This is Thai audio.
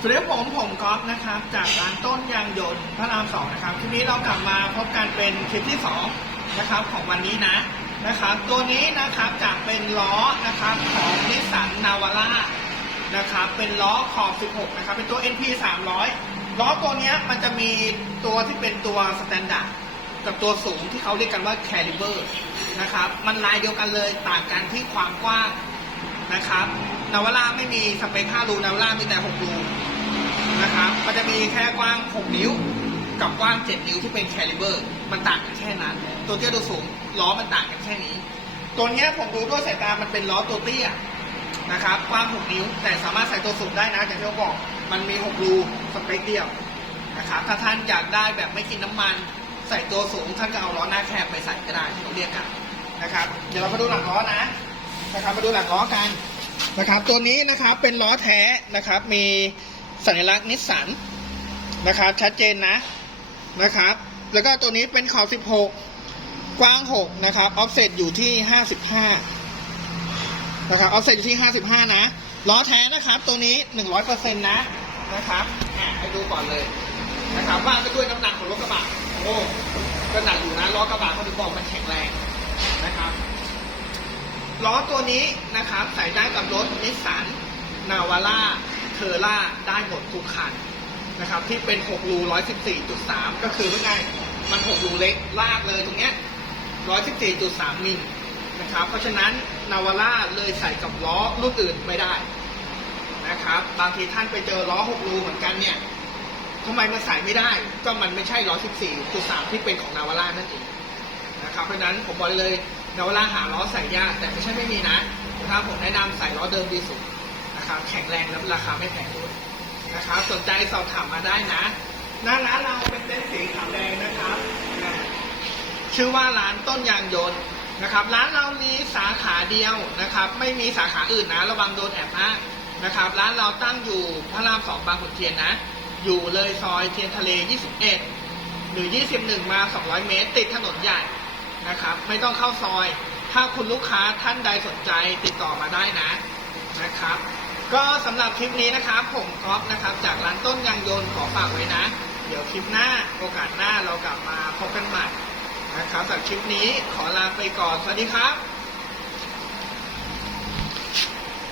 สวัสดีครับผมผมก๊อฟนะครับ จากร้านต้นยางยนต์พระรามสองนะครับทีนี้เรากลับมาพบกันเป็นคลิปที่สองนะครับของวันนี้นะนะครับ ตัวนี้นะครับจากเป็นล้อนะครับของนิสสันนาวาร่านะครับเป็นล้อขอบ 16 นะครับ เป็นตัว NP 300 ล้อตัวนี้มันจะมีตัวที่เป็นตัวสแตนดาร์ดกับตัวสูงที่เขาเรียกกันว่าแคลิเบอร์นะครับ มันลายเดียวกันเลยต่างกันที่ความกว้างนะครับ นาวาร่าไม่มีสเปค5รูนาวาร่ามีแต่6รูนะครับมันจะมีแค่กว้าง 6 นิ้ว กับกว้าง 7 นิ้วที่เป็นแคลิเบอร์ มันต่างกันแค่นั้น ตัวเตี้ยตัวสูงล้อมันต่างกันแค่นี้ ตัวเนี้ยผมดูด้วยสายตามันเป็นล้อตัวเตี้ยนะครับกว้าง 6 นิ้ว แต่สามารถใส่ตัวสูงได้นะอย่างที่ผมบอก มันมี 6 รูสเปคเดียวนะครับถ้าท่านอยากได้แบบไม่กินน้ำมัน ใส่ตัวสูงท่านก็เอาล้อหน้าแคบไปใส่ก็ได้ที่เราเรียกกันนะครับ เดี๋ยวเรามาดูหลังล้อนะนะครับมาดูหลังล้อกัน นะครับ ตัวนี้นะครับเป็นล้อแท้นะครับ มีสัญลักษณ์นิสสันนะครับ ชัดเจนนะนะครับ แล้วก็ตัวนี้เป็นขอบ16 กว้าง 6 นะครับออฟเซตอยู่ที่ 55 นะครับออฟเซตอยู่ที่ 55 นะล้อแท้นะครับตัวนี้ 100%นะนะครับอะให้ดูก่อนเลยนะครับว่าก็ด้วยน้ำหนักของรถกระบะโอ้ก็หนักอยู่นะล้อกระบะเขาถึงบอกมันแข็งแรงนะครับ ล้อตัวนี้นะครับใส่ได้กับรถนิสสันนาวาร่าเทอร่าได้หมดทุกคันนะครับที่เป็น 6 รู 114.3 ก็คือว่าไงมัน 6 รูเล็กลากเลยตรงเนี้ย 114.3 มิลนะครับ เพราะฉะนั้นนาวาร่าเลยใส่กับล้อรุ่นอื่นไม่ได้นะครับ บางทีท่านไปเจอล้อ 6 รูเหมือนกันเนี่ยทำไมมันใส่ไม่ได้ ก็มันไม่ใช่ 114.3 ที่เป็นของนาวาร่านั่นเองนะครับ เพราะฉะนั้นผมบอกเลย นาวาร่าหาล้อใส่ยากแต่ไม่ใช่ไม่มีนะนะครับผมแนะนำใส่ล้อเดิมดีสุดนะครับแข็งแรงและราคาไม่แพงด้วยนะครับสนใจสอบถามมาได้นะหน้าร้านเราเป็นเต็นท์สีขาวแดงนะครับอ่าชื่อว่าร้านต้นยางยนต์นะครับ ร้านเรามีสาขาเดียวนะครับ ไม่มีสาขาอื่นนะ ระวังโดนแอบอ้างนะครับ ร้านเราตั้งอยู่พระรามสองบางขุนเทียนนะ อยู่เลยซอยเทียนทะเล 21 หรือ 21 มา 200 เมตร ติดถนนใหญ่ นะครับ ไม่ต้องเข้าซอย ถ้าคุณลูกค้าท่านใดสนใจติดต่อมาได้นะนะครับ ก็สำหรับคลิปนี้นะครับ ผมก๊อฟนะครับ จากร้านต้นยางยนต์ขอฝากไว้นะ เดี๋ยวคลิปหน้าโอกาสหน้าเรากลับมาพบกันใหม่นะครับสำหรับคลิปนี้ขอลาไปก่อนสวัสดีครับ